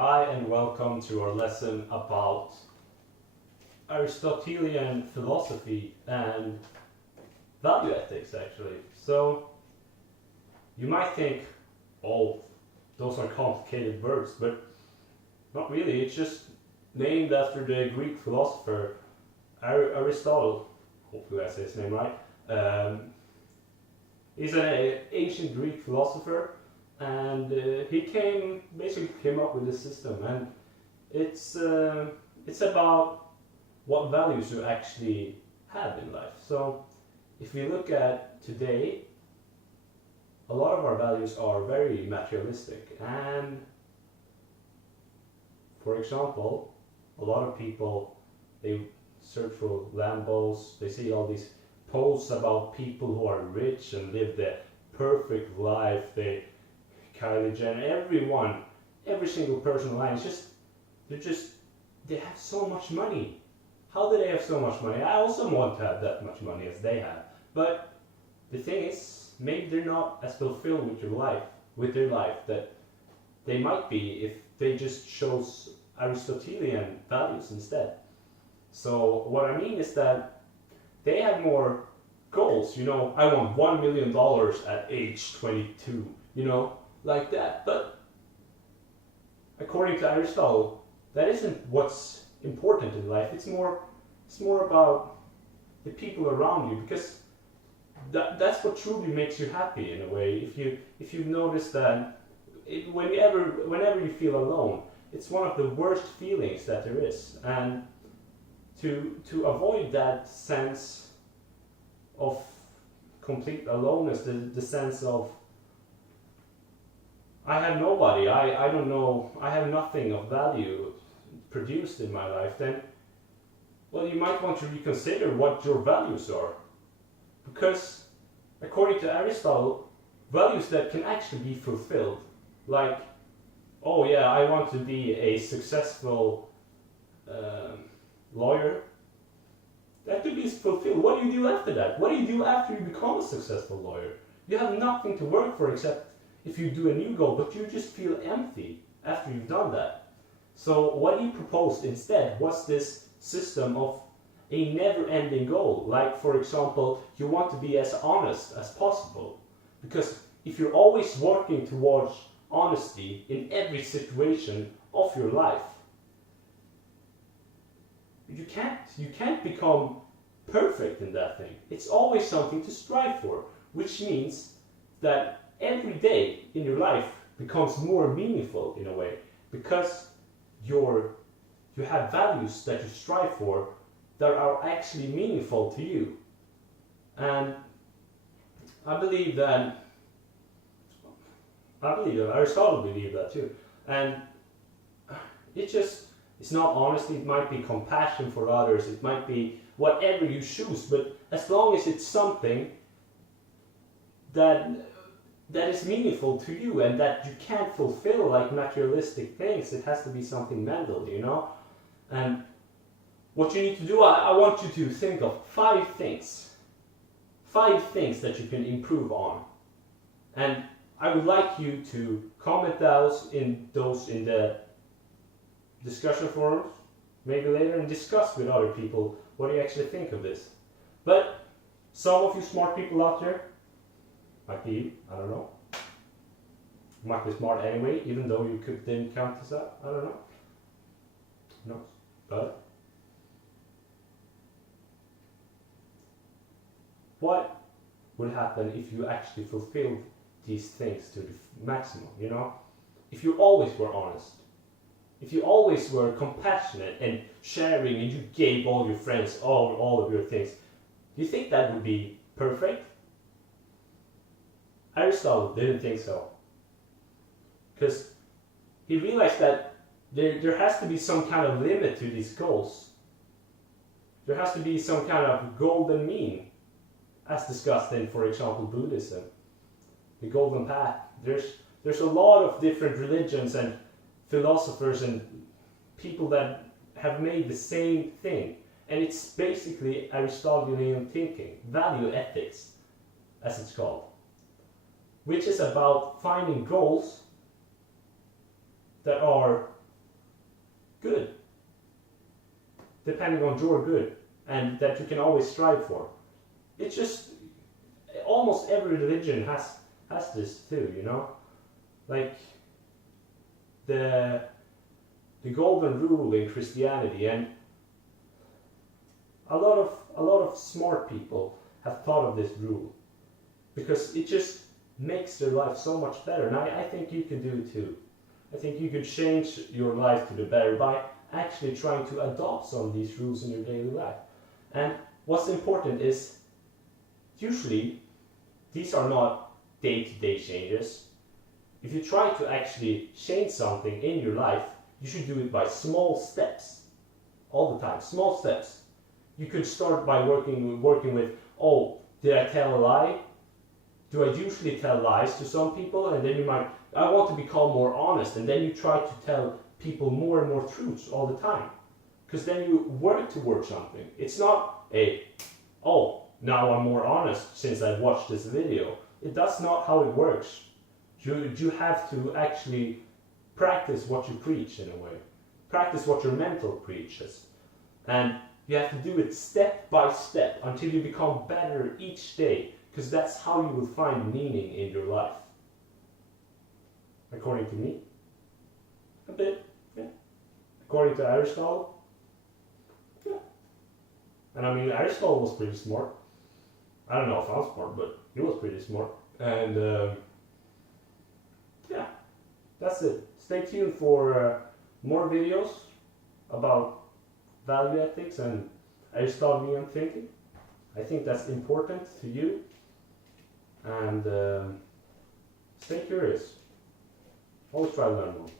Hi and welcome to our lesson about Aristotelean philosophy and value ethics actually. So you might think, oh, those are complicated words, but not really. It's just named after the Greek philosopher Aristotle. Hopefully I say his name right. He's an ancient Greek philosopher, and he basically came up with this system, and it's about what values you actually have in life. So if we look at today, a lot of our values are very materialistic, and for example, a lot of people, they search for Lambos, they see all these posts about people who are rich and live the perfect life. Kylie Jenner, every single person online, they have so much money. How do they have so much money? I also want to have that much money as they have. But the thing is, maybe they're not as fulfilled with their life that they might be if they just chose Aristotelian values instead. So what I mean is that they have more goals. I want $1 million at age 22, like that. But according to Aristotle, that isn't what's important in life. It's more about the people around you, because that's what truly makes you happy in a way. If you've noticed that whenever you feel alone, it's one of the worst feelings that there is. And to avoid that sense of complete aloneness, the sense of I have nobody, I don't know, I have nothing of value produced in my life, then, well, you might want to reconsider what your values are. Because, according to Aristotle, values that can actually be fulfilled, like, oh yeah, I want to be a successful lawyer, that could be fulfilled. What do you do after that? What do you do after you become a successful lawyer? You have nothing to work for except if you do a new goal, but you just feel empty after you've done that. So what he proposed instead was this system of a never-ending goal. Like, for example, you want to be as honest as possible. Because if you're always working towards honesty in every situation of your life, you can't become perfect in that thing. It's always something to strive for, which means that every day in your life becomes more meaningful in a way, because you have values that you strive for that are actually meaningful to you. And I believe that Aristotle believed that too. And it's not honesty, it might be compassion for others, it might be whatever you choose, but as long as it's something that is meaningful to you and that you can't fulfill like materialistic things, it has to be something mental, And what you need to do, I want you to think of 5 things that you can improve on. And I would like you to comment those in the discussion forums, maybe later, and discuss with other people what you actually think of this. But some of you smart people out there, might be you, I don't know. You might be smart anyway, even though you didn't count this out, I don't know. No, but what would happen if you actually fulfilled these things to the maximum, If you always were honest, if you always were compassionate and sharing, and you gave all your friends all of your things, do you think that would be perfect? Aristotle didn't think so. Because he realized that there has to be some kind of limit to these goals. There has to be some kind of golden mean, as discussed in, for example, Buddhism. The golden path. There's a lot of different religions and philosophers and people that have made the same thing. And it's basically Aristotelian thinking, value ethics, as it's called, which is about finding goals that are depending on your good, and that you can always strive for. It's just almost every religion has this too, you know, like the golden rule in Christianity, and a lot of smart people have thought of this rule because it just makes their life so much better, and I think you can do it too. I think you could change your life to the better by actually trying to adopt some of these rules in your daily life. And what's important is usually these are not day-to-day changes. If you try to actually change something in your life, you should do it by small steps. All the time, small steps. You could start by working with, oh, did I tell a lie? Do I usually tell lies to some people? And then you might, I want to become more honest. And then you try to tell people more and more truths all the time. Because then you work towards something. It's not oh, now I'm more honest since I've watched this video. That's not how it works. You have to actually practice what you preach in a way. Practice what your mental preaches. And you have to do it step by step until you become better each day. Because that's how you will find meaning in your life. According to me. A bit, yeah. According to Aristotle. Yeah. And I mean, Aristotle was pretty smart. I don't know if I'm smart, but he was pretty smart. And yeah, that's it. Stay tuned for more videos about value ethics and Aristotelean thinking. I think that's important to you. And stay curious. Always try to learn more.